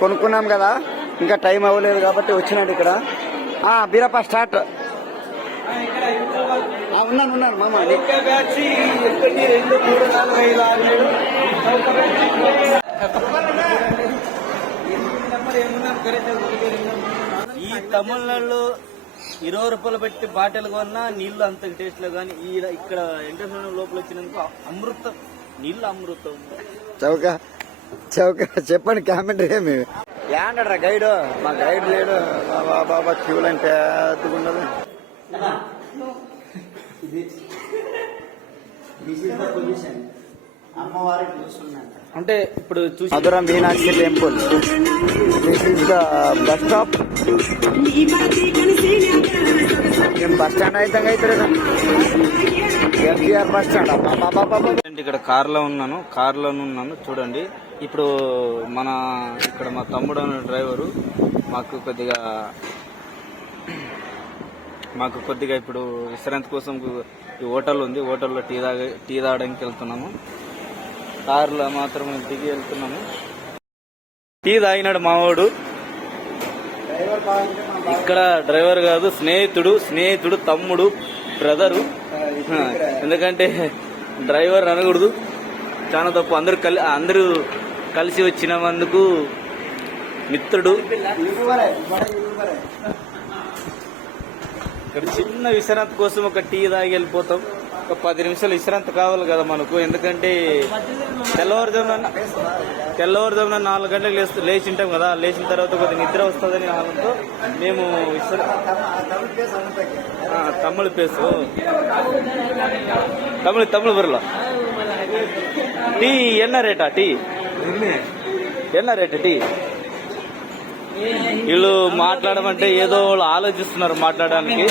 కొనుక్కున్నాం కదా, ఇంకా టైం అవ్వలేదు కాబట్టి వచ్చినాడు ఇక్కడ. బీరప్ప స్టార్ట్. ఉన్నాను మామ. ఈ తమిళనాడులో 20 రూపాయలు పెట్టి బాటిల్ కొన్నా నీళ్లు అంత టేస్ట్ లో కానీ ఇక్కడ ఎంటర్ లోపల వచ్చినందుకు అమృతం, నీళ్లు అమృతం. చౌక చెప్పండి కామెంట్ ఏమి ఏంటరా గైడ్? మా గైడ్ లేడు బాబా. క్యూ లైన్ పెద్దగా ఉండదు. అమ్మవారి అంటే ఇప్పుడు Madurai Meenakshi temple. This is the bus stop. Bus stand అయితే ఎన్టీఆర్ బస్ స్టాండ్. ఇక్కడ కార్లో ఉన్నాను చూడండి. ఇప్పుడు ఇక్కడ మా తమ్ముడు అనే డ్రైవరు మాకు కొద్దిగా ఇప్పుడు విశ్రాంతి కోసం ఈ హోటల్ ఉంది, హోటల్లో టీ తాగడానికి వెళ్తున్నాము. కారులో మాత్రం దిగి వెళ్తున్నాము. టీ తాగినాడు మావాడు. ఇక్కడ డ్రైవర్ కాదు, స్నేహితుడు తమ్ముడు, బ్రదరు. ఎందుకంటే డ్రైవర్ అనకూడదు, చాలా తప్పు. అందరూ కలిసి వచ్చినందుకు మిత్రుడు. ఇక్కడ చిన్న విశ్రాంతి కోసం ఒక టీ తాగి వెళ్ళిపోతాం. ఒక 10 నిమిషాలు విశ్రాంతి కావాలి కదా మనకు. ఎందుకంటే తెల్లవారుజామున 4 గంటలకు లేచి ఉంటాం కదా. లేచిన తర్వాత కొద్దిగా నిద్ర వస్తుందని ఆనందంతో మేము తమిళ పేసు తమిళ బరలో టీ ఎన్న రేటా? టీ ఎన్న రేట? టీ వీళ్ళు మాట్లాడమంటే ఏదో వాళ్ళు ఆలోచిస్తున్నారు మాట్లాడడానికి.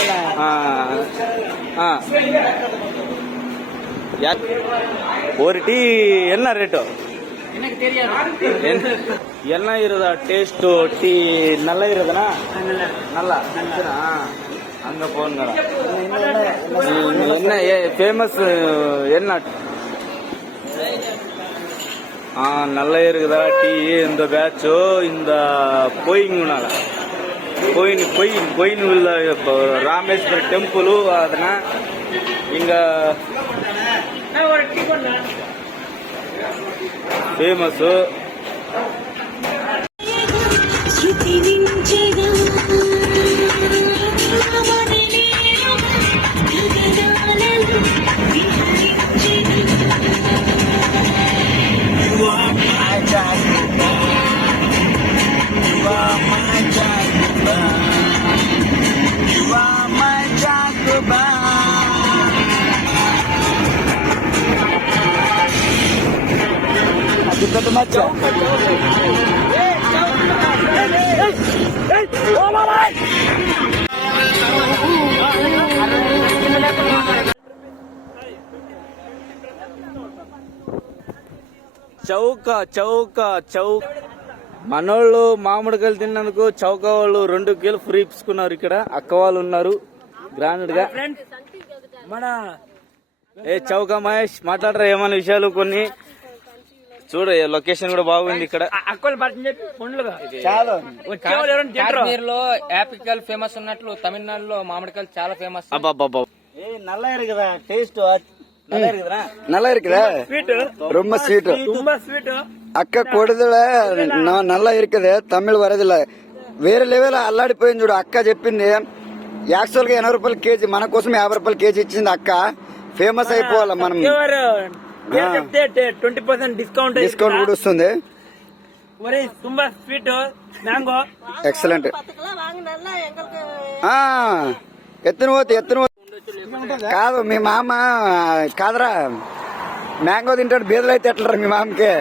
ஒரு டீ என்ன ரேட்டு? என்ன இருதா டேஸ்ட்? டீ நல்லா இருதுனா? நல்லா அங்க போங்க. என்ன ஃபேமஸ் என்ன? நல்லா இருக்குதா டீ? இந்த பேட்சோ இந்த போயிங்கனால போயின் உள்ள ராமேஸ்வரம் டெம்பிள் அதனா இங்க ఫేమస్. చౌక మనోళ్ళు మామిడికాయలు తిన్నందుకు చౌక వాళ్ళు 2 కిలో ఫ్రీ ఇప్పుకున్నారు. ఇక్కడ అక్క వాళ్ళు ఉన్నారు గ్రాండ్ గా. మన చౌక మహేష్ మాట్లాడరా ఏమైనా విషయాలు కొన్ని? చూడ లొకేషన్ కూడా బాగుంది ఇక్కడ. కాశ్మీర్లో యాపికల్ ఫేమస్ ఉన్నట్లు తమిళనాడులో మామిడికాయలు చాలా ఫేమస్. నల్ల కదా టేస్ట్? நல்லா இருக்குதா? ரொம்ப ஸ்வீட். அக்கா கொடுதல நல்லா இருக்குது. తమిళ వరదిಲ್ಲ. వేరే లెవెల్ అల్లాడిపోయింది చూడు. అక్క చెప్పింది యాక్చువల్ గా 80 రూపాయలు కేజీ, మన కోసం 50 రూపాయలు కేజీ ఇచ్చింది అక్క. ఫేమస్ అయిపోవాలి మనం. 20% డిస్కౌంట్ కూడా వస్తుంది. ತುಂಬಾ ಸ್ವೀಟ್ ಮ್ಯಾಂಗೋ ఎక్సలెంట్. ఎత్తును కాదు మీ మామ కాదరా, మ్యాంగో తింటాడు. బేదలు అయితే ఎట్లరా మీ మామకి?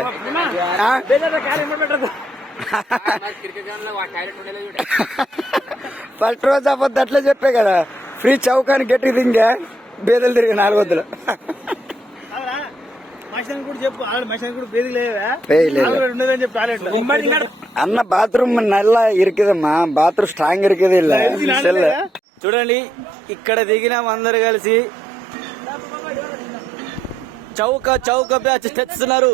ఫస్ట్ రోజు అవ్వద్దు అట్లా చెప్పే కదా. ఫ్రీ చౌకాని గట్టిగా తింగే బేదలు తిరిగి 4 వద్దులు. అన్న బాత్రూమ్ నల్లా ఇరుకుదమ్మా. Bathroom strong ఇరుకుది. చూడండి ఇక్కడ దిగినాం అందరు కలిసి. చౌక బ్యాచ్ తెస్తున్నారు.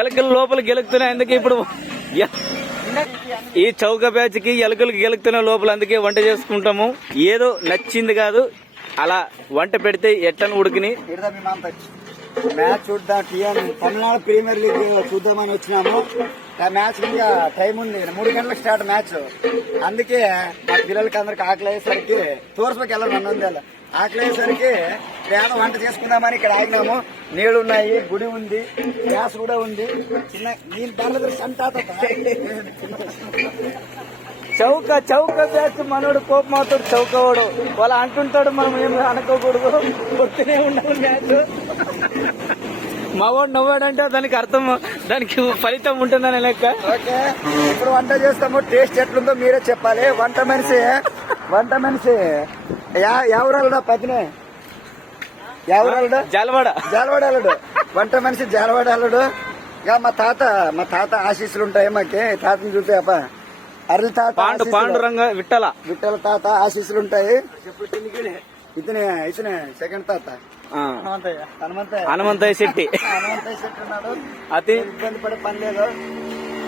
ఎలకలు లోపల గెలుకుతున్నాయి. ఎందుకు ఇప్పుడు ఈ చౌక బ్యాచ్ కి ఎలుకలు గెలుకుతున్న లోపల అందుకే వంట చేసుకుంటాము. ఏదో నచ్చింది కాదు, అలా వంట పెడితే ఎట్లని ఉడికిని. మ్యాచ్ చూద్దాం, తమిళనాడు ప్రీమియర్ లీగ్ చూద్దామని వచ్చినాము. ఆ మ్యాచ్ ఇంకా టైం ఉంది, 3 గంటలకు స్టార్ట్ మ్యాచ్. అందుకే మా పిల్లలకి అందరికి ఆకలి అయ్యేసరికి తోర్సులోకి వెళ్ళాలి, మన ఉంది ఆకలి అయ్యేసరికి పేద వంట చేసుకుందామని ఇక్కడ ఆగినాము. నీళ్లు ఉన్నాయి, గుడి ఉంది, గ్యాస్ కూడా ఉంది. చిన్న దీని పర్లేదు సంతాత చౌక బ్యాచ్ మనోడు కోపం అవుతాడు, చౌకవాడు వాళ్ళ అంటుంటాడు, మనం ఏం అనుకోకూడదు, కొడుతూనే ఉండాలి మ్యాచ్. మావాడు నవ్వాడంటే దానికి అర్థం, దానికి ఫలితం ఉంటుందని లెక్క. ఓకే, ఇప్పుడు వంట చేస్తాము, టేస్ట్ ఎట్లుందో మీరే చెప్పాలి. వంట మనిషి ఎవరాలుడా పదినే ఎవరాలుడు జాలవాడాలుడు వంట మనిషి జాలవాడాలుడు. ఇక మా తాత ఆశీస్సులు ఉంటాయి మాకి. తాతని చూస్తే అప్ప అరలి తాత పాండురంగ విట్టల తాత ఆశీస్సులు ఉంటాయి. ఇతనే సెకండ్ తాత హనుమంతయ్య శెట్టి ఉన్నాడు. అతి ఇబ్బంది పడే పని లేదు.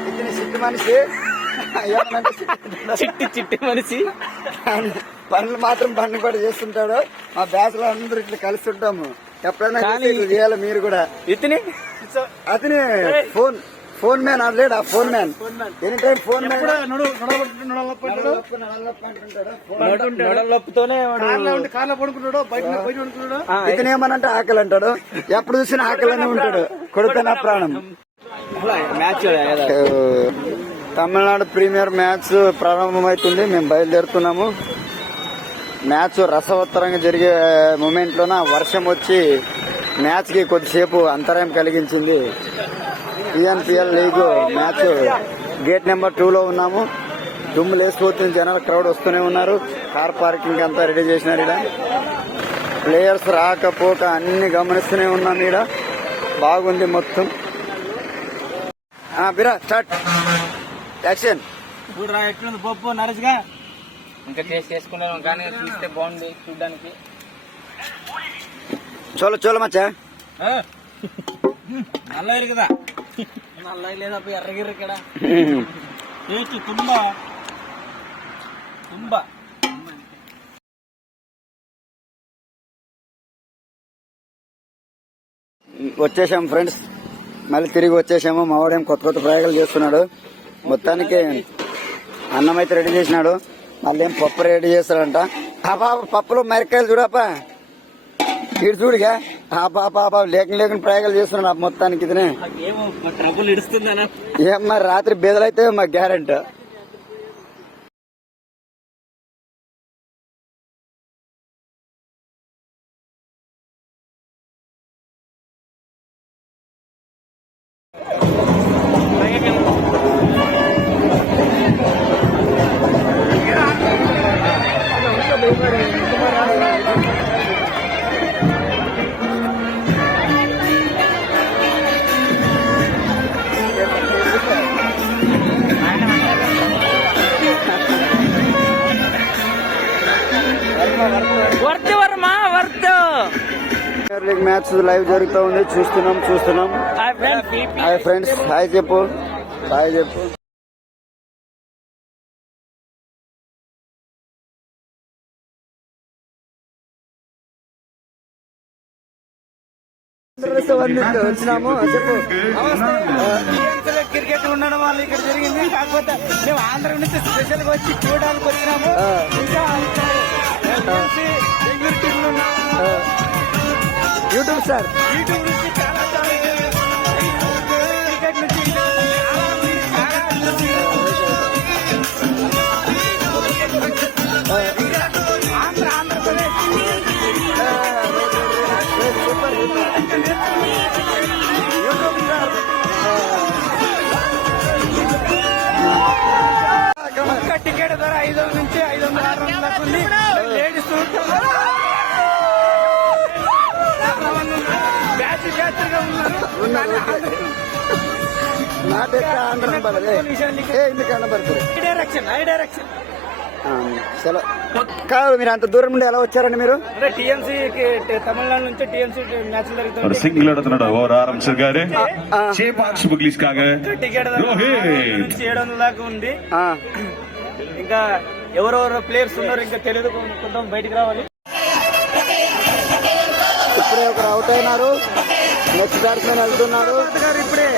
ఇతని చిట్టి మనిషి, చిట్టి మనిషి. పనులు మాత్రం బండి కూడా చేస్తుంటాడు. మా బ్యాచ్ లో అందరూ ఇట్లా కలుస్తుంటాము. ఎప్పుడైనా చేయాలి మీరు కూడా. అతని ఫోన్ మ్యాన్ లేడు, ఆ phone man any time phone man. ఇతనేమనంటే ఆకలి అంటాడు, ఎప్పుడు చూసినా ఆకలినే ఉంటాడు, కొడుకు నా ప్రాణం. తమిళనాడు ప్రీమియర్ మ్యాచ్ ప్రారంభమవుతుంది, మేము బయలుదేరుతున్నాము. మ్యాచ్ రసవత్తరంగా జరిగే మూమెంట్ లోన వర్షం వచ్చి మ్యాచ్ కి కొద్దిసేపు అంతరాయం కలిగించింది. పిఎన్పిఎల్ లీగ్ మ్యాచ్ గేట్ నెంబర్ 2 లో ఉన్నాము. దుమ్ము లేసిపోతుంది, జనాలు క్రౌడ్ వస్తూనే ఉన్నారు. కార్ పార్కింగ్ అంతా రెడీ చేసినారు. ఇక్కడ ప్లేయర్స్ రాకపోక అన్ని గమనిస్తూనే ఉన్నాం. ఇక్కడ బాగుంది మొత్తం. బిరా స్టార్ట్ యాక్షన్. ఎట్లుంది పప్పు నరేష్గా? ఇంకా టేస్ట్ చేసుకున్నాం కానీ చూస్తే బాగుంది చూడడానికి. చోలో మచ్చా నల్ల కదా, నల్ల లేదా ఎర్రగిర్ర ఇక్కడ తుంబా వచ్చేసాం ఫ్రెండ్స్, మళ్ళీ తిరిగి వచ్చేసాము. మావాడేం కొత్త ప్రయోగాలు చేస్తున్నాడు. మొత్తానికి అన్నం అయితే రెడీ చేసినాడు, మళ్ళీ ఏం పప్పు రెడీ చేస్తాడంట. పప్పులో మిరకాయలు చూడపా, ఇటు చూడుగా లేకుండా ప్రయోగాలు చేస్తున్నాడు. మొత్తానికి ఇతనే ఏం మరి రాత్రి బేదలైతే మా guarantee. Premier league match live జరుగుతూ ఉంది, చూస్తున్నాం. హాయ్ ఫ్రెండ్స్, హాయ్ చెప్పు. వచ్చినాము చెప్పు. క్రికెట్ ఉండడం వల్ల ఇక్కడ జరిగింది, కాకపోతే మేము ఆంధ్ర నుంచి స్పెషల్ గా వచ్చి చూడడానికి వచ్చినాము. యూట్యూబ్ సార్, యూట్యూబ్ నుంచి చాలా క్రికెట్ నుంచి ఆంధ్రప్రదేశ్ టికెట్ ధర 500 నుంచి 560 దాకా ఉంది. లేడీస్ నాటెక్క ఆంధ్ర డైరెక్షన్ చలో కాదు, మీరు అంత దూరం నుండి ఎలా వచ్చారండి మీరు? అదే టీఎంసీ తమిళనాడు నుంచి టీఎంసీ మ్యాచ్ జరుగుతుంది. సింగిల్ ఆడుతున్నాడు ఓవర్ ఆరంభించారు గారు టికెట్ నుంచి 700 దాకా ఉంది. ఇంకా ఎవరెవరు ప్లేయర్స్ ఉన్నారు ఇంకా తెలియదు, కొంచెం బయటికి రావాలి. ఇప్పుడే ఒకరు అవుట్ అయినారు, నెక్స్ట్ బ్యాట్స్మెన్ వెళ్తున్నాడు. ఇప్పుడే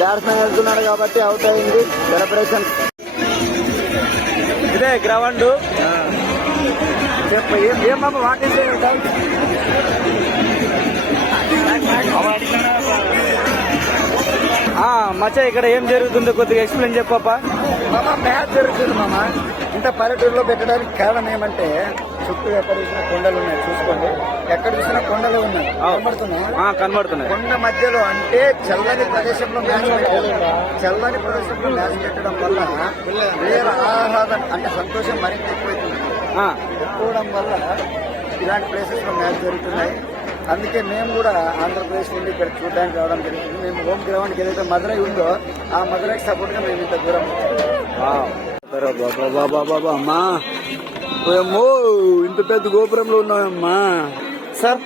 బ్యాట్స్మెన్ వెళ్తున్నాడు కాబట్టి అవుట్ అయింది. సెలబ్రేషన్ ఇదే గ్రౌండ్. చెప్పు ఏమమ్మా వాటి మచ్చ ఇక్కడ ఏం జరుగుతుందో కొద్దిగా ఎక్స్ప్లెయిన్ చెప్పప్పా. మ్యాచ్ జరుగుతుంది మామ. ఇంత పల్లెటూరులో పెట్టడానికి కారణం ఏమంటే చుట్టూ ఎక్కడ చూసినా కొండలు ఉన్నాయి, చూసుకోండి. ఎక్కడ చూసినా కొండలు ఉన్నాయి, కనబడుతున్నాయి. కొండ మధ్యలో అంటే చల్లని ప్రదేశంలో మ్యాచ్ చల్లని ప్రదేశంలో మ్యాచ్ పెట్టడం వల్ల వేరే ఆహ్లాదం అంటే సంతోషం మరింత ఎక్కువైతుంది. ఎక్కువడం వల్ల ఇలాంటి ప్లేసెస్ లో మ్యాచ్ జరుగుతున్నాయి. అందుకే మేము కూడా ఆంధ్రప్రదేశ్ నుండి ఇక్కడ చూడడానికి రావడం జరుగుతుంది. మేము హోమ్ గ్రౌండ్కి ఏదైతే మదురై ఉందో ఆ మదురైకి సపోర్ట్ గా మేము ఇంత దూరం అమ్మా. ఏమో ఇంత పెద్ద గోపురంలో ఉన్నామమ్మా. సార్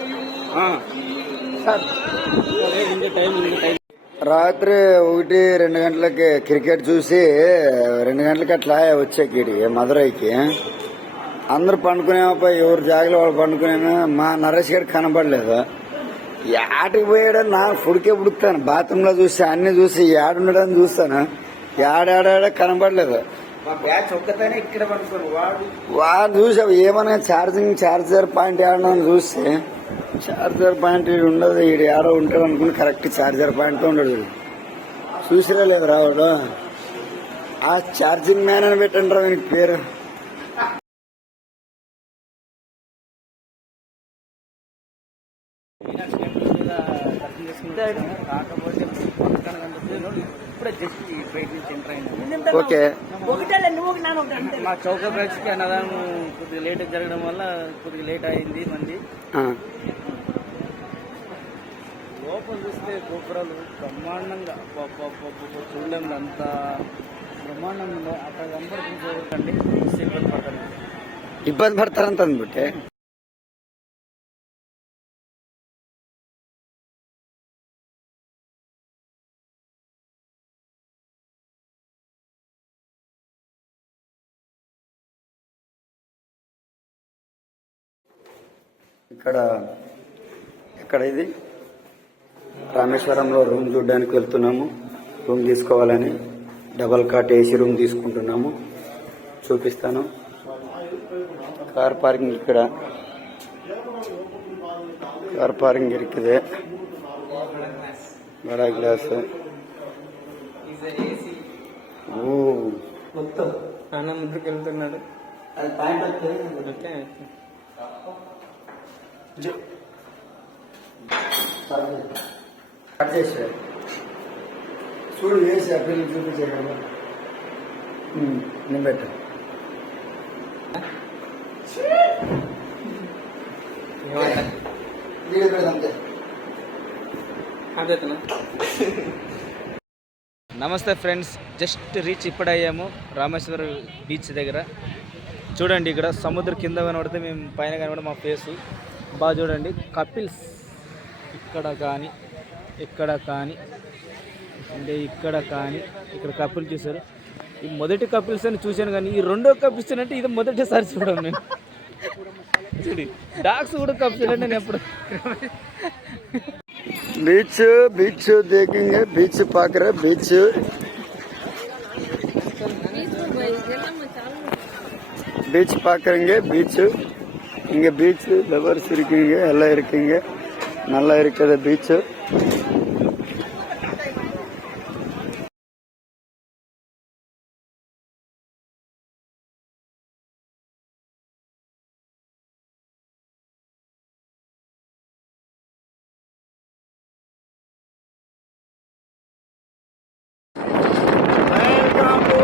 రాత్రి 1-2 గంటలకి క్రికెట్ చూసి 2 గంటలకి అట్లా వచ్చాకి మదురైకి. అందరు పండుకునేమో, ఎవరు జాగలో వాళ్ళు పండుకునే. మా నరేష్ గారికి కనపడలేదు. యాటికి పోయాడని నా ఫుడికే పుడుతాను. బాత్రూమ్ లో చూసి అన్ని చూసి యాడుండడని చూస్తాను, యాడాడ కనపడలేదు. వాడు చూసావు ఏమన్నా చార్జర్ పాయింట్ ఆడని చూస్తే చార్జర్ పాయింట్ ఉండదు, ఈడు ఆడో ఉంటాడు అనుకుని కరెక్ట్ చార్జర్ పాయింట్ ఉండడు. చూసిరా లేదు రావాడు. ఆ ఛార్జింగ్ మ్యాన్ అని పెట్టండి రా వీనికి పేరు. కాకపోతే ఇప్పుడే జస్ట్ బయట నుంచి ఎంటర్ అయింది. ఓకే, మా చౌక బ్యాచ్ కి అన్నదానం కొద్దిగా లేట్ జరగడం వల్ల కొద్దిగా లేట్ అయింది. మంది లోపల చూస్తే గోపురాలు బ్రహ్మాండంగా చూడలేము, అంత బ్రహ్మాండంగా అక్కడ కనబడుతుంది. ఇబ్బంది పడతారంత అందుబట్టే. ఇక్కడ ఇది రామేశ్వరంలో రూమ్ చూడడానికి వెళ్తున్నాము. రూమ్ తీసుకోవాలని డబల్ కాట్ ఏసీ రూమ్ తీసుకుంటున్నాము. చూపిస్తాను. కార్ పార్కింగ్ ఇక్కడ, కార్ పార్కింగ్ ఇరుక్కుదే. బడా గ్లాస్. అన్న ముందుకు వెళ్తున్నాడు. కట్ చేసాడు చూడు, వేసి అప్పీల్ చూపించాడు కదా. నేను పెట్టు. నమస్తే ఫ్రెండ్స్, జస్ట్ రీచ్ ఇప్పుడయ్యాము రామేశ్వరం బీచ్ దగ్గర. చూడండి ఇక్కడ సముద్రం కింద కనబడితే మేము పైన కనబడి మా ఫేసు బాగా చూడండి. కపిల్స్ ఇక్కడ కానీ ఇక్కడ కానీ అంటే ఇక్కడ కానీ ఇక్కడ కపిల్ చూసారు. ఈ మొదటి కపిల్స్ అని చూశాను కానీ ఈ రెండో కపిల్స్ అంటే ఇది మొదటిసారి చూడడం నేను. చూడి డాగ్స్ కూడా కపిల్స్ అంటే నేను ఎప్పుడు बीच बीच देखेंगे, बीच पाक रहे बीच. बीच पाकरेंगे, बीच இங்க பீச் லவர்ஸ் இருக்கீங்க, எல்லாம் இருக்கீங்க. நல்லா இருக்குது beach. Welcome to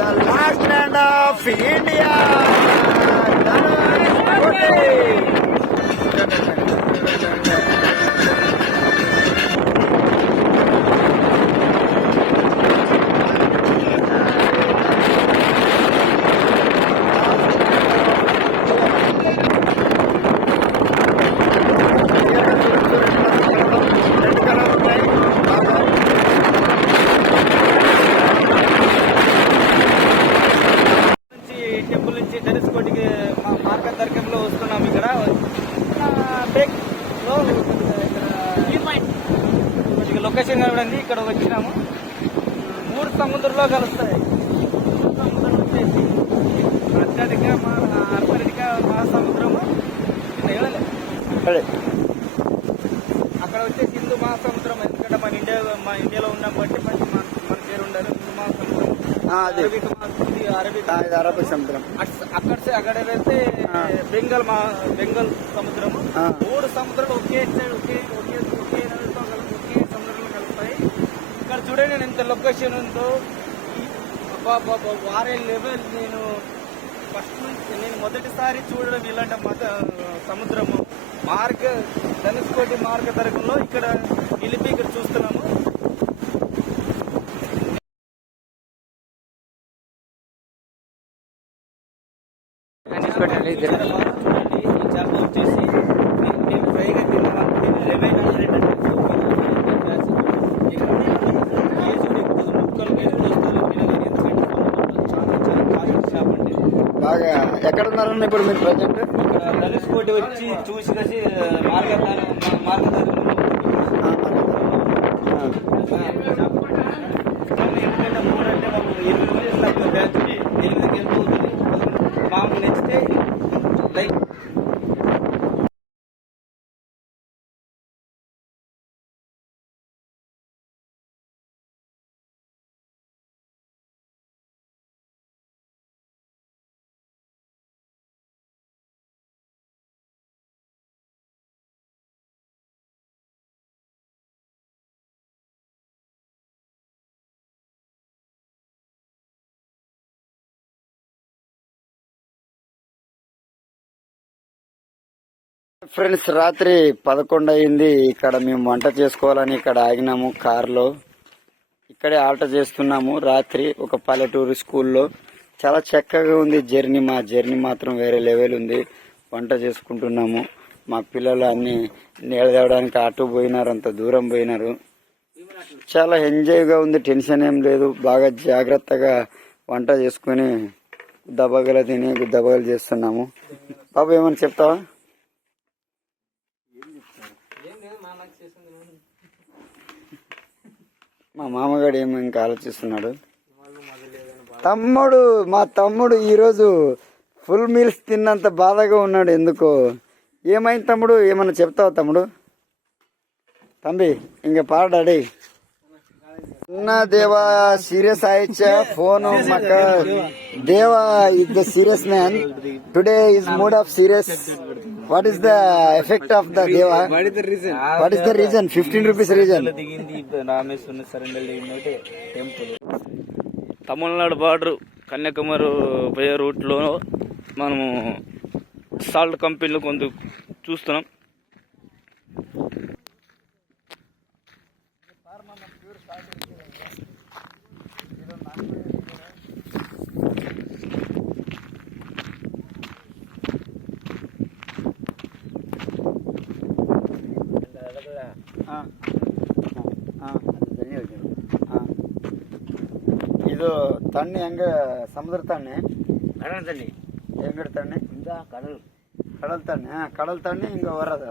the last land of India. Location చూడండి, ఇక్కడ వచ్చినాము. 3 సముద్రంలో కలుస్తాయి. సముద్రం వచ్చేసి అత్యధిక అత్యధిక మహాసముద్రము అక్కడ వచ్చేసి హిందూ మహాసముద్రం. ఎందుకంటే మన ఇండియాలో ఉన్నాం బట్టి మన పేరు ఉండాలి హిందూ మహాసముద్రం. అరబిక్ సముద్రం. అక్కడ వెళ్తే బెంగాల్ సముద్రము. 3 సముద్రాలు ఒకే సైడ్ ఒకే సముద్రంలో కలుస్తాయి. ఇక్కడ చూడండి నేను ఎంత లొకేషన్ ఉందో. వారే లెవెల్. నేను మొదటిసారి చూడడం ఇలాంటి సముద్రము ధనుష్కోటి మార్గదర్శనంలో ఇక్కడ నిలిపి ఇక్కడ చూస్తున్నాము. చూడండి, ఈ చేప వచ్చేసి నేను ఫ్రైగా తిన్నాను. 1100 బాగా ఎక్కడ ఉన్నారన్న ఇప్పుడు మీరు ప్రజెంట్? ధనుష్కోటి వచ్చి చూసి మాకు నచ్చితే లైక్ ఫ్రెండ్స్, రాత్రి 11 అయింది. ఇక్కడ మేము వంట చేసుకోవాలని ఇక్కడ ఆగినాము కార్లో. ఇక్కడే ఆల్ట చేస్తున్నాము. రాత్రి ఒక పల్లెటూరు స్కూల్లో చాలా చక్కగా ఉంది జర్నీ. మా జర్నీ మాత్రం వేరే లెవెల్ ఉంది. వంట చేసుకుంటున్నాము. మా పిల్లలు అన్ని నీళ్ళ తేవడానికి ఆటో పోయినారు, అంత దూరం పోయినారు. చాలా ఎంజాయ్గా ఉంది. టెన్షన్ ఏం లేదు. బాగా జాగ్రత్తగా వంట చేసుకుని దబగల తిని దబగలు చేస్తున్నాము. బాబు ఏమని చెప్తావా? మా మామగాడు ఏమో ఇంకా ఆలోచిస్తున్నాడు. మా తమ్ముడు ఈరోజు ఫుల్ మీల్స్ తిన్నంత బాధగా ఉన్నాడు. ఎందుకో ఏమైంది తమ్ముడు? ఏమన్నా చెప్తావా తమ్ముడు? తంబి ఇంక పాడాడి నా దేవా సీరియస్ ఆయిచ్చా ఫోన్ మక్క Deva is the serious man. Today is mood of serious. What is the effect of the Deva? What is the reason? 15 rupees reason. Rameswaram సరెండర్ టెంపుల్. తమిళనాడు బార్డర్ కన్యాకుమారి పోయే రూట్లో మనము సాల్ట్ కంపెనీలో కొంత చూస్తున్నాం. ಇದು ತಣ್ಣಿ ಹೆಂಗ ಸಮುದ್ರ ತಣ್ಣಿ కడల తண்ணి ಹೆಂಗಡ తಣ್ಣి ఇంకా కడలు కడల తಣ್ಣి కడల తಣ್ಣి ఇంక వరదు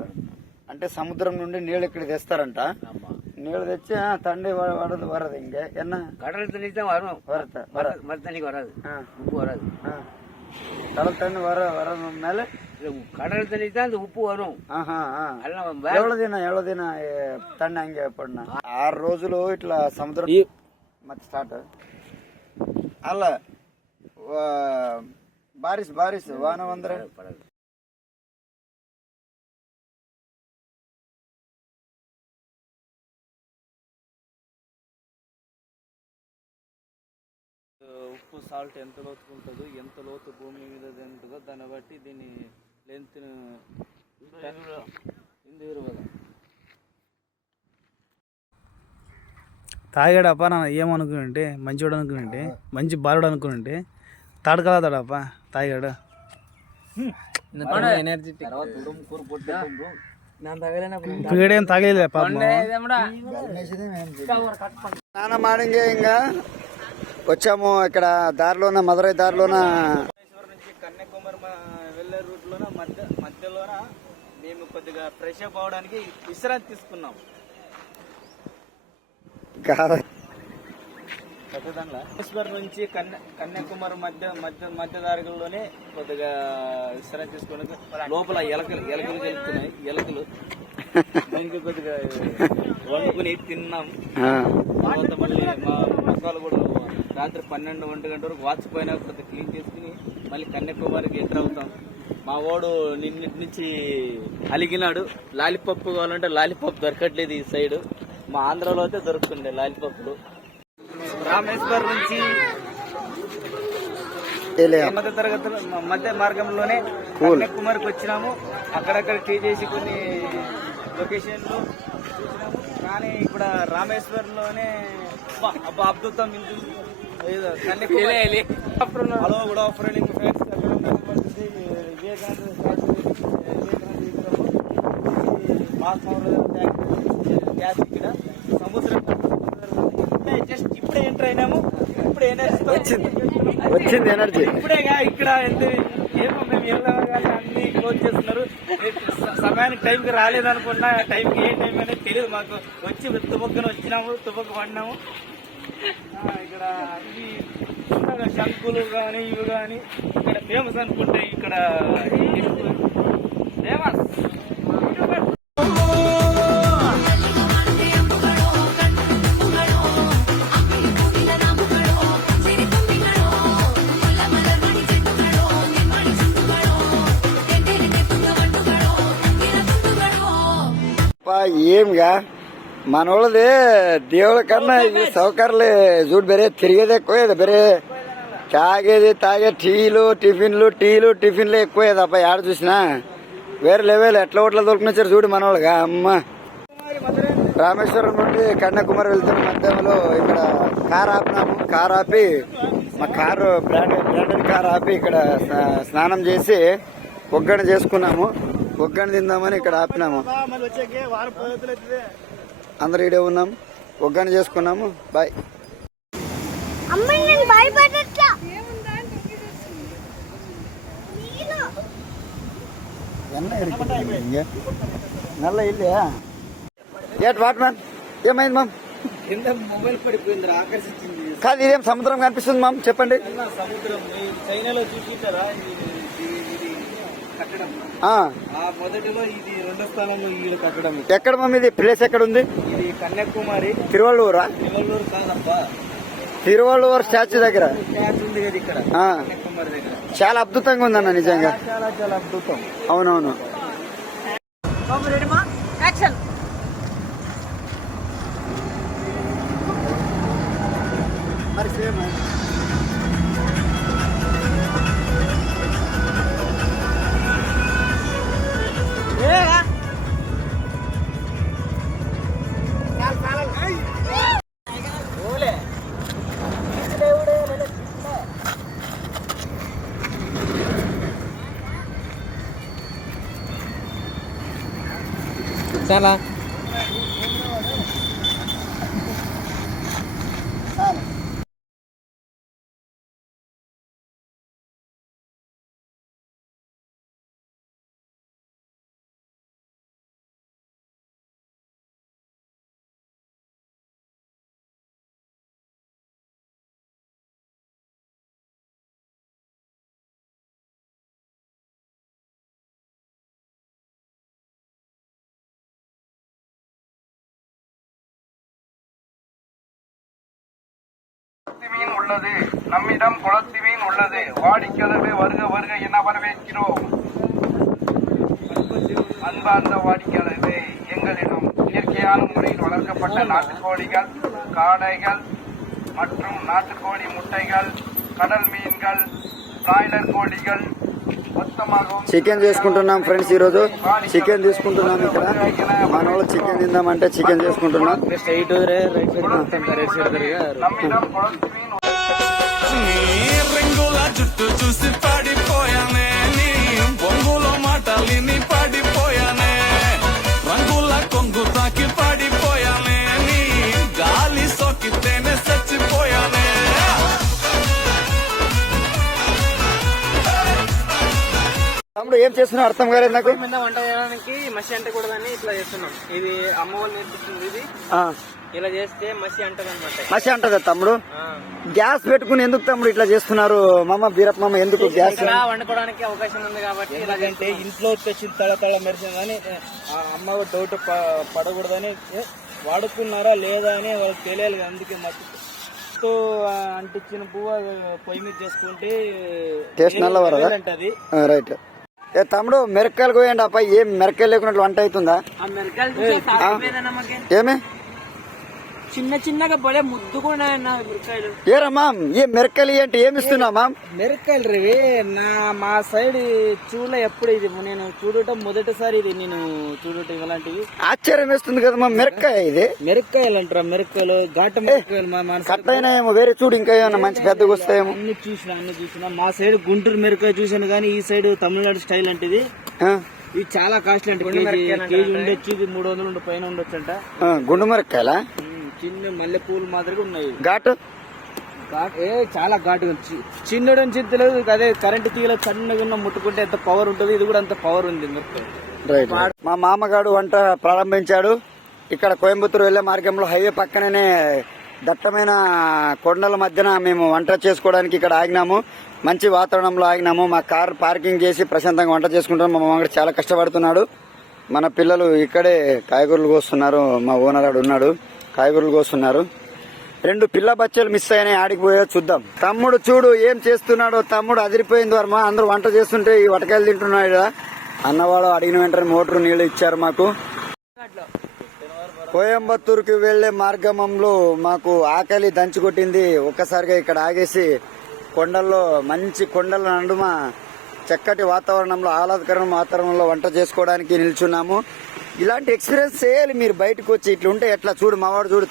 అంటే సముద్రం నుండి నీళ్ళు ఇక్కడ తెస్తారంట. నీళ్ళు తెచ్చి తండ్రి వరదు వరదు ఇంక ఎన్న கடல் தண்ணி தான் வரும். மர தண்ணிக்கு வராது, உப்பு வராது. கடல் தண்ணி வரது மேல கடல் தண்ணி தான் அந்த உப்பு வரும். ఎవరో దిన తண்ணి హంగే పడిన 6 రోజులు ఇట్లా సముద్రం ಮತ್ತೆ స్టార్ట్ ಅಲ್ಲ ಬಾರಿಸ್ ವಾನ ಬಂದ್ರೆ ఉప్పు సాల్ట్ ఎంత లోతుకు ఉంటుందో, ఎంత లోతు భూమి మీద ఉంటుందో దాన్ని బట్టి దీని లెంత్ తాగాడప్ప నా ఏమనుకునంటే మంచివాడు అనుకునంటే మంచి బాలుడు అనుకునంటే తాడకలాదాడప్ప తాగాడు. ఇప్పుడేం తాగలేదు పాప. స్నానం మాడింగే ఇంకా వచ్చాము. ఇక్కడ దారిలోన మదురై దారిలోన నుంచి కన్యాకుమారి వెళ్ళే రూట్లోన మధ్యలోన మేము కొద్దిగా ఫ్రెష్ అప్ అవడానికి విశ్రాంతి తీసుకున్నాం. కాదు రామేశ్వరం నుంచి కన్యాకుమారి మధ్య దారిలోనే కొద్దిగా విశ్రాంతి తీసుకుని లోపల ఎలకలు గెలుపుతున్నాయి. ఎలకలు దానికి కొద్దిగా వండుకుని తిన్నాం. తర్వాత మళ్ళీ మా మొక్కలు కూడా రాత్రి 12-1 గంట వరకు వాచిపోయినా కొద్దిగా క్లీన్ చేసుకుని మళ్ళీ కన్యాకుమారికి ఎంటర్ అవుతాం. మా వాడు నిన్నటి నుంచి అలిగినాడు. లాలీపాప్ కావాలంటే లాలీపాప్ దొరకట్లేదు ఈ సైడ్. మా ఆంధ్రాలో అయితే దొరుకుతుండే లాలీపాప్లు. రామేశ్వరం నుంచి మధ్య తరగతులు మధ్య మార్గంలోనే కన్యాకుమారికి వచ్చినాము. అక్కడక్కడ స్టే చేసి కొన్ని లొకేషన్లు చూసినాము. కానీ ఇక్కడ రామేశ్వరంలోనే అద్భుతం Kanyakumari. Hello, good afternoon friends. Gas ఇక్కడ సముద్రం జస్ట్ ఇప్పుడే ఎంటర్ అయినాము. ఇప్పుడే వచ్చింది ఎనర్జీ. ఇప్పుడేగా ఇక్కడ ఏమో మేము వెళ్ళగానే అన్ని క్లోజ్ చేస్తున్నారు. సమయానికి టైంకి రాలేదనుకున్నా టైంకి ఏ టైం అనేది తెలియదు మాకు. వచ్చి తుపక్కన వచ్చినాము, తుపక్క పడినాము. ఇక్కడ ఇవి శంకులు కానీ ఇవి కానీ ఇక్కడ ఫేమస్ అనుకుంటాయి. ఇక్కడ ఫేమస్ ఏంగా మనోళ్ళది దేవుళ్ళ కన్నా ఇది సౌకర్యాలు చూడు. బరే తిరిగేది ఎక్కువ, బరే తాగే టీలు టిఫిన్లు ఎక్కువ తప్ప ఆడ చూసినా వేరే లెవెల్ ఎట్లా ఓట్ల దొరికినచ్చారు చూడు మనోళ్ళుగా. అమ్మ రామేశ్వరం నుండి కన్యాకుమారి వెళ్తున్న మధ్యలో ఇక్కడ కార్ ఆపి మా కారు బ్రాండెడ్ కార్ ఆపి ఇక్కడ స్నానం చేసి ఒగ్గన చేసుకున్నాము. ఒగ్గన తిందామని ఇక్కడ ఆపినాము. అందరు ఈడే ఉన్నాం, ఒగ్గన చేసుకున్నాము. బాయ్. నల్ల ఇల్లే ఏట్ వాట్మన్ ఏమైంది మామ్? కింద మొబైల్ పడిపోయింది, ఆకర్షించింది. కాదు, ఇదేం సముద్రం కనిపిస్తుంది మామ్? చెప్పండి. సముద్రం చైనాలో చూసింటారా ఇది కట్టడం? మొదటిలో ఇది 2వ స్థానంలో ఈడు కట్టడం. ఎక్కడ మామ్ ఇది? ప్లేస్ ఎక్కడ ఉంది? ఇది కన్యాకుమారి. తిరువళ్ళూరా? తిరువళ్ళూరు కాదబ్బా, తిరువళ్ళూరు స్టాచ్యూ దగ్గర స్టాచ్యూ ఉంది కదా ఇక్కడ కన్యాకుమారి దగ్గర. చాలా అద్భుతంగా ఉందన్న, నిజంగా చాలా చాలా అద్భుతం. అవునవును. మరి సేమ్ చాలా மீன் உள்ளது, நம்மிடம் குளத்து மீன் உள்ளது. வாடிக்கையாளர்களே வருக வருக என வரவேற்கிறோம். அன்பார்ந்த வாடிக்கையாளர்களே, எங்களிடம் இயற்கையான முறையில் வளர்க்கப்பட்ட நாட்டுக்கோழிகள், காடைகள் மற்றும் நாட்டுக்கோழி முட்டைகள், கடல் மீன்கள், பிராய்லர் కోడిகள் మొత్తమాகவும் చికెన్ చేసుకుంటున్నాం ఫ్రెండ్స్. ఈ రోజు చికెన్ తీసుకుంటున్నాం. ఇక్కడ మన వాళ్ళు చికెన్ తిందామంటే చికెన్ చేసుకుంటున్నాం. స్ట్రైట్ நம்மிடம் குளத்து மீன் రంగుల జుట్టు చూసి పడిపోయానే, నీ బొంగులో మాటలి నీ పడిపోయానే, రంగుల కొంగు తాకి పడిపోయానే, నీ గాలి సోకితేనే చచ్చిపోయానే. తమ్ముడు తమ్ముడు ఏం చేస్తున్నావు అర్థం కాలేదు నాకు. మీద వంట చేయడానికి మసి అంటకూడదని ఇట్లా చేస్తున్నాం. ఇది అమ్మ వాళ్ళు నేర్పిస్తుంది. ఇది ఆ, ఇలా చేస్తే మసి అంటది అనమాట. మసి అంటదా తమ్ముడు? గ్యాస్ పెట్టుకుని ఎందుకు తమ్ముడు ఇట్లా చేస్తున్నారు మామ? బీరప్ప మామ ఎందుకు గ్యాస్? వండుకోవడానికి అవకాశం ఉంది కాబట్టి ఎందుకంటే ఇంట్లో తెచ్చిన తళతళ మెరిసిన కానీ ఆ అమ్మ డౌట్ పడకూడదని వాడుకున్నారా లేదా అని వాళ్ళకి తెలియాలి. అందుకే మట్టితో అంటించిన పువ్వు పొయ్యి మీద చేసుకుంటే టేస్ట్ నల్లవరదా? అంటది. రైట్. ఏ తమ్ముడు మిరకాయలు కోయండి అప్ప. ఏం మిరకాయలు లేకున్నట్లు వంట అవుతుందా? ఆ మిరకాయలు ఏమే చిన్న చిన్నగా భలే ముద్దుకుండా మిరకాయలు. ఏరమ్మా ఏ మిరకాయలు ఏంటి? ఏమి ఇస్తున్నా మామ్? మిరకాయలు రేవి మా సైడ్ చూడలే ఎప్పుడు. ఇది నేను చూడటం మొదటిసారి. ఇది నేను చూడటం ఇలాంటివి ఆశ్చర్యం వేస్తుంది కదా మా మిరకాయ. ఇది మిరకాయలు అంటారా? మిరకాయలు ఘాటు మిరకాయలు కట్ అయినా ఏమో వేరే చూడు ఇంకా ఏమన్నా మంచి పెద్దగా వస్తాయేమో. అన్ని చూసిన మా సైడ్ గుంటూరు మిరకాయ చూసాను కానీ ఈ సైడ్ తమిళనాడు స్టైల్ అంటే ఇది. ఇది చాలా కాస్ట్లీ అంటే కేజీ ఉండొచ్చు. ఇది 300 పైన ఉండొచ్చు అంట. గుండు మిరకాయలా? చిన్న మల్లె పూలు మాదిరిగా ఉన్నాయి. ఘాటు చాలా ఘాటుగా చిన్నడు నుంచి తెలియదు. అదే కరెంట్ తీగల సన్నగా ఉన్న ముట్టుకుంటే ఎంత పవర్ ఉంటుంది. ఇది కూడా అంత పవర్ ఉంది మిరకాయ. రైట్. మా మామగాడు వంట ప్రారంభించాడు. ఇక్కడ కోయంబత్తూరు వెళ్లే మార్గంలో హైవే పక్కననే దట్టమైన కొండల మధ్యన మేము వంట చేసుకోవడానికి ఇక్కడ ఆగినాము. మంచి వాతావరణంలో ఆగినాము. మా కార్ పార్కింగ్ చేసి ప్రశాంతంగా వంట చేసుకుంటాం. మా మామగాడు చాలా కష్టపడుతున్నాడు. మన పిల్లలు ఇక్కడే కాయగూరలు కోస్తున్నారు. మా ఓనర్ ఉన్నాడు, కాయగూరలు కోస్తున్నారు. 2 పిల్ల బచ్చలు మిస్ అయినాయి. ఆడికి పోయా చూద్దాం. తమ్ముడు చూడు ఏం చేస్తున్నాడో. తమ్ముడు అదిరిపోయింది వర్మ. అందరూ వంట చేస్తుంటే ఈ వటకాయలు తింటున్నాడు. అన్నవాళ్ళు అడిగిన వెంటనే మోటార్ నీళ్లు ఇచ్చారు మాకు. కోయంబత్తూరుకి వెళ్లే మార్గంలో మాకు ఆకలి దంచి కొట్టింది. ఒక్కసారిగా ఇక్కడ ఆగేసి కొండల్లో మంచి కొండల నడుమ చక్కటి వాతావరణంలో ఆహ్లాదకరమైన వాతావరణంలో వంట చేసుకోవడానికి నిల్చున్నాము. ఇలాంటి ఎక్స్పీరియన్స్ చేయాలి మీరు. బయటకు వచ్చి ఇట్లా ఉంటే ఎట్లా చూడు. మావాడు చూడు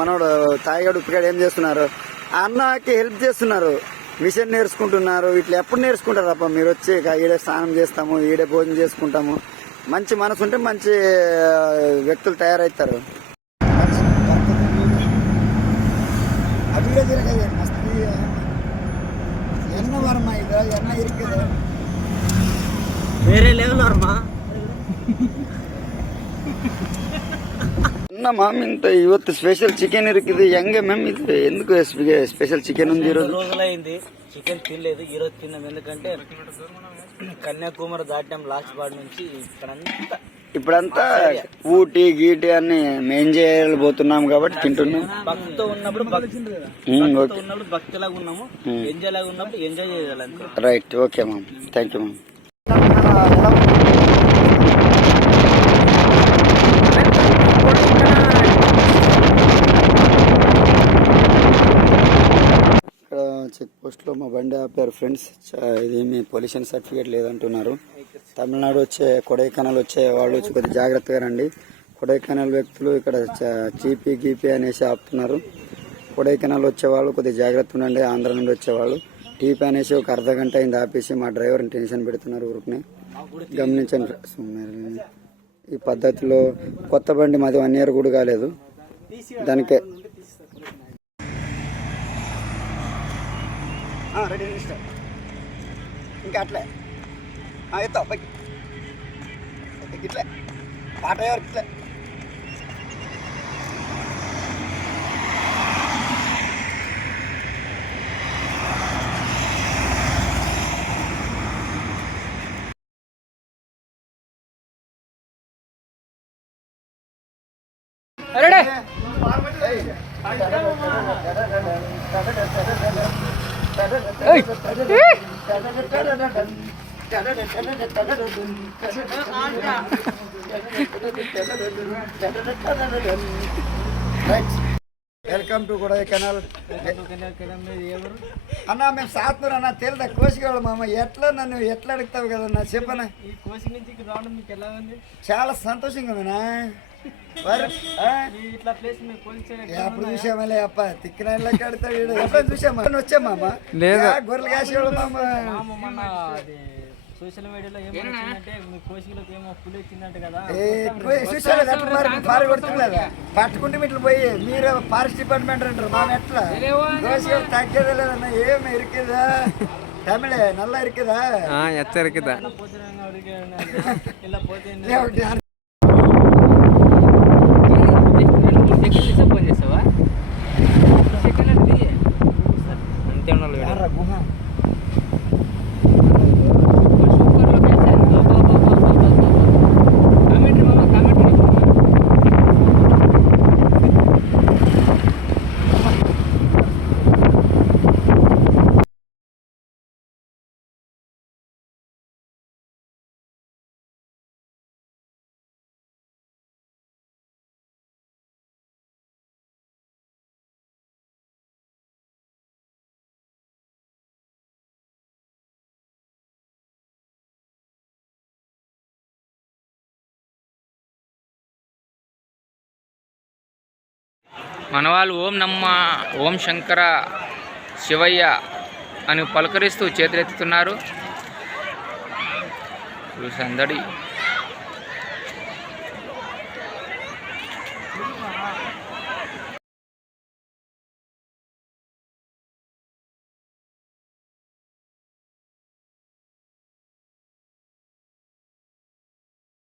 మనోడు తాయిగాడు ఉప్పిగాడు ఏం చేస్తున్నారు. ఆ అన్నకి హెల్ప్ చేస్తున్నారు. మిషన్ నేర్చుకుంటున్నారు. ఇట్లా ఎప్పుడు నేర్చుకుంటారు అప్ప మీరు వచ్చి? ఈడే స్నానం చేస్తాము, ఈడే భోజనం చేసుకుంటాము. మంచి మనసు ఉంటే మంచి వ్యక్తులు తయారవుతారు. వేరే లెవెల్ వర్మా. ಮ್ಯಾಮ್ ಇಂತ ಇವತ್ತು ಸ್ಪೆಷಲ್ ಚಿಕನ್ ಇರುತ್ತದೆ ಹೆಂಗೆ ಮ್ಯಾಮ್? ಇದು ఎందుకు స్పెషల్ చికెన్ ఉంది ఈరోజు? రోజులైంది చికెన్ తినలేదు. ఈరోజు తిన్నాం. ఎందుకంటే కన్యాకుమారి దాటాం లాస్ట్ పార్ట్ నుంచి. ఇప్పుడంతా ఊటీ గీటీ అని మేం చేయబోతున్నాం కాబట్టి తింటున్నాం. భక్తితో ఉన్నప్పుడు భక్తిలాగా ఉన్నాము. ఎంజాయ్ లాగా ఉన్నప్పుడు ఎంజాయ్ చేయాలి. Right. Okay ma'am, thank you ma'am. ఇక్కడ చెక్ పోస్ట్ లో మా బండి ఆపారు ఫ్రెండ్స్. ఇదేమి పొల్యూషన్ సర్టిఫికేట్ లేదంటున్నారు. తమిళనాడు వచ్చే కొడైకెనాల్ వచ్చే వాళ్ళు వచ్చి కొద్దిగా జాగ్రత్తగా రండి. కొడైకెనాల్ వ్యక్తులు ఇక్కడ చీపీ గీపీ అనేసి ఆపుతున్నారు. కొడైకెనాల్ వచ్చేవాళ్ళు కొద్దిగా జాగ్రత్త ఉండండి. ఆంధ్ర నుండి వచ్చేవాళ్ళు టీపీ అనేసి ఒక అర్ధ గంట అయింది ఆపేసి మా డ్రైవర్ని టెన్షన్ పెడుతున్నారు. ఊరికి గమనించండి. ఈ పద్ధతిలో కొత్త బండి మాది 1 year కూడా కాలేదు. దానికే ఇంకా అట్లే ఎత్తావు పైకి ఇట్లే పాట ఇట్లే. Welcome to Kodaikanal. అన్నా మేము సాత్నూరు అన్న తేలిదా కోసిగాడు మామ. ఎట్లా నన్ను ఎట్లా అడుగుతావు కదన్నా చెప్పనా? ఈ కోసి నుంచి రావడం మీకు ఎలా ఉంది? చాలా సంతోషంగా ఉందన్నా. ఇట్లా ప్లేస్ ఎప్పుడు చూసామలే అప్ప తిక్కినాయిలా కడతాడు. ఎప్పుడు చూసామా? వచ్చామా లేదా గొర్రెలు కాసేవాడు మామ. మొన్న అది సోషల్ మీడియాలో ఏమంటే మీ కోసిలకు ఏమో పులి వచ్చిందంట కదా. పట్టుకుంటే ఇట్లా పోయి మీరు ఫారెస్ట్ డిపార్ట్మెంట్ అంటారు. మా ఎట్లా కోసిగాడు తగ్గేదే లేదన్నా. ఏమి ఇరికేదా தமிழ் நல்லா இருக்குதா? ఎచ్చరికదా ఫోన్ చేసావా అంతే ఉండాలి మన వాళ్ళు ఓం శంకర శివయ్య అని పలకరిస్తూ చేతులెత్తుతున్నారు. సందడి